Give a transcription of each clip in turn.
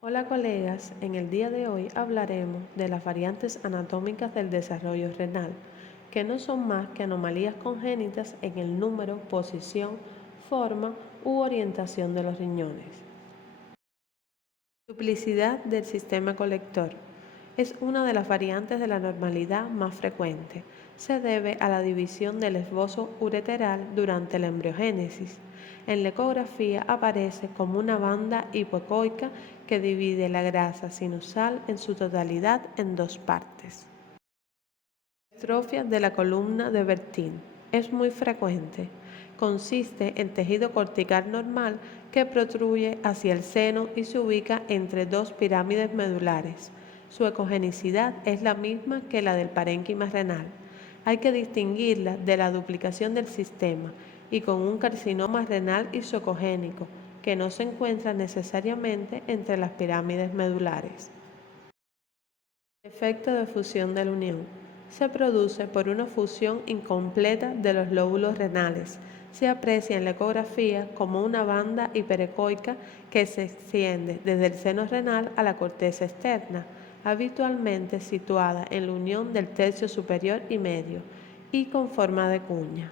Hola colegas, en el día de hoy hablaremos de las variantes anatómicas del desarrollo renal, que no son más que anomalías congénitas en el número, posición, forma u orientación de los riñones. Duplicidad del sistema colector es una de las variantes de la normalidad más frecuente. Se debe a la división del esbozo ureteral durante la embriogénesis. En la ecografía aparece como una banda hipoecoica que divide la grasa sinusal en su totalidad en dos partes. Atrofia de la columna de Bertin es muy frecuente. Consiste en tejido cortical normal que protruye hacia el seno y se ubica entre dos pirámides medulares. Su ecogenicidad es la misma que la del parénquima renal. Hay que distinguirla de la duplicación del sistema y con un carcinoma renal isocogénico que no se encuentra necesariamente entre las pirámides medulares. Efecto de fusión de la unión. Se produce por una fusión incompleta de los lóbulos renales. Se aprecia en la ecografía como una banda hiperecoica que se extiende desde el seno renal a la corteza externa, habitualmente situada en la unión del tercio superior y medio, y con forma de cuña.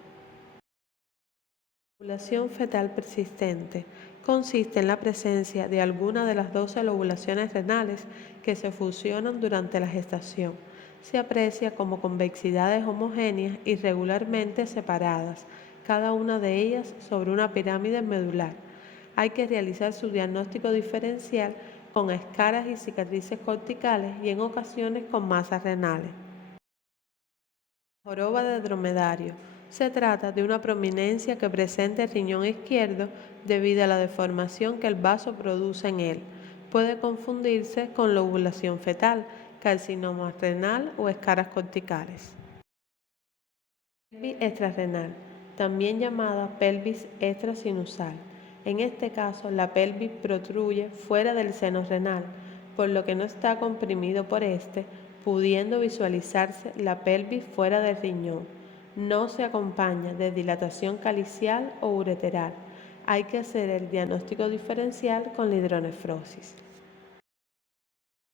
Lobulación fetal persistente consiste en la presencia de alguna de las 12 lobulaciones renales que se fusionan durante la gestación. Se aprecia como convexidades homogéneas irregularmente separadas, cada una de ellas sobre una pirámide medular. Hay que realizar su diagnóstico diferencial con escaras y cicatrices corticales y en ocasiones con masas renales. Joroba de dromedario. Se trata de una prominencia que presenta el riñón izquierdo debido a la deformación que el vaso produce en él. Puede confundirse con lobulación fetal, carcinoma renal o escaras corticales. Pelvis extrarrenal, también llamada pelvis extrasinusal. En este caso, la pelvis protruye fuera del seno renal, por lo que no está comprimido por este, pudiendo visualizarse la pelvis fuera del riñón. No se acompaña de dilatación calicial o ureteral. Hay que hacer el diagnóstico diferencial con la hidronefrosis.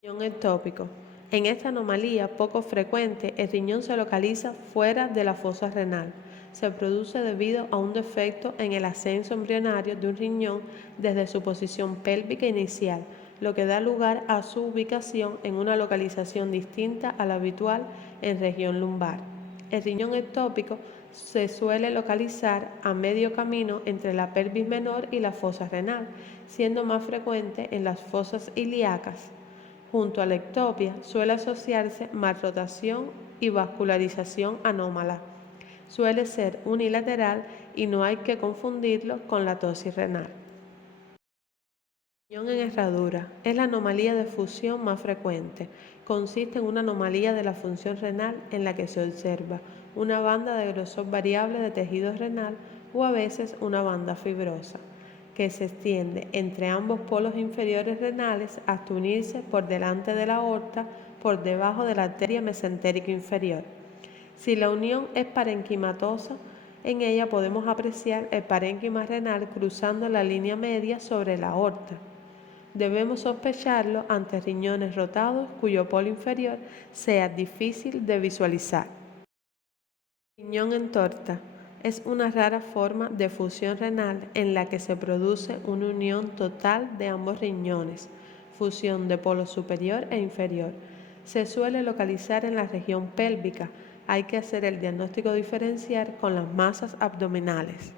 Riñón ectópico. En esta anomalía poco frecuente, el riñón se localiza fuera de la fosa renal. Se produce debido a un defecto en el ascenso embrionario de un riñón desde su posición pélvica inicial, lo que da lugar a su ubicación en una localización distinta a la habitual en región lumbar. El riñón ectópico se suele localizar a medio camino entre la pelvis menor y la fosa renal, siendo más frecuente en las fosas ilíacas. Junto a la ectopia suele asociarse malrotación y vascularización anómala. Suele ser unilateral y no hay que confundirlo con la tosis renal. Riñón en herradura es la anomalía de fusión más frecuente. Consiste en una anomalía de la función renal en la que se observa una banda de grosor variable de tejido renal o a veces una banda fibrosa, que se extiende entre ambos polos inferiores renales hasta unirse por delante de la aorta por debajo de la arteria mesentérica inferior. Si la unión es parenquimatosa, en ella podemos apreciar el parénquima renal cruzando la línea media sobre la aorta. Debemos sospecharlo ante riñones rotados cuyo polo inferior sea difícil de visualizar. Riñón en torta es una rara forma de fusión renal en la que se produce una unión total de ambos riñones, fusión de polo superior e inferior. Se suele localizar en la región pélvica. Hay que hacer el diagnóstico diferencial con las masas abdominales.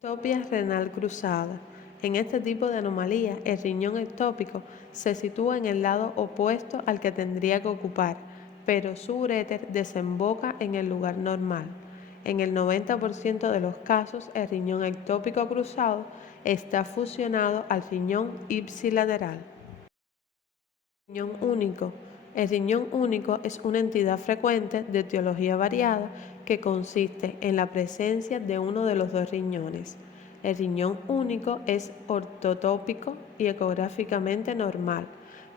Ectopia renal cruzada. En este tipo de anomalía, el riñón ectópico se sitúa en el lado opuesto al que tendría que ocupar, pero su uréter desemboca en el lugar normal. En el 90% de los casos, el riñón ectópico cruzado está fusionado al riñón ipsilateral. Riñón único. El riñón único es una entidad frecuente de etiología variada que consiste en la presencia de uno de los dos riñones. El riñón único es ortotópico y ecográficamente normal.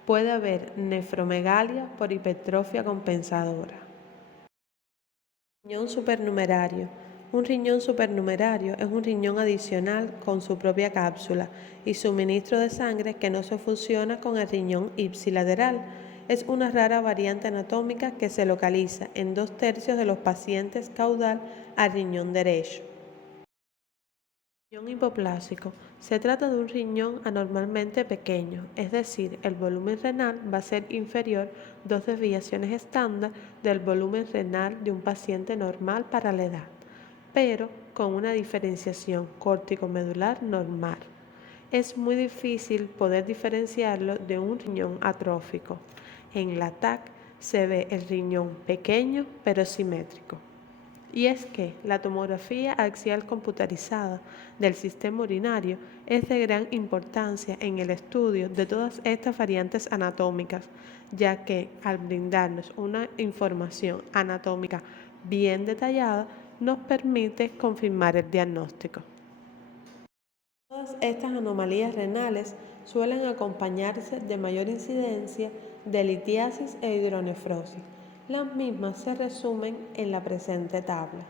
Puede haber nefromegalia por hipertrofia compensadora. Riñón supernumerario Un riñón supernumerario es un riñón adicional con su propia cápsula y suministro de sangre que no se fusiona con el riñón ipsilateral. Es una rara variante anatómica que se localiza en 2/3 de los pacientes caudal al riñón derecho. Riñón hipoplásico. Se trata de un riñón anormalmente pequeño, es decir, el volumen renal va a ser inferior 2 desviaciones estándar del volumen renal de un paciente normal para la edad, pero con una diferenciación córtico-medular normal. Es muy difícil poder diferenciarlo de un riñón atrófico. En la TAC se ve el riñón pequeño pero simétrico. Y es que la tomografía axial computarizada del sistema urinario es de gran importancia en el estudio de todas estas variantes anatómicas, ya que al brindarnos una información anatómica bien detallada, nos permite confirmar el diagnóstico. Todas estas anomalías renales suelen acompañarse de mayor incidencia de litiasis e hidronefrosis. Las mismas se resumen en la presente tabla.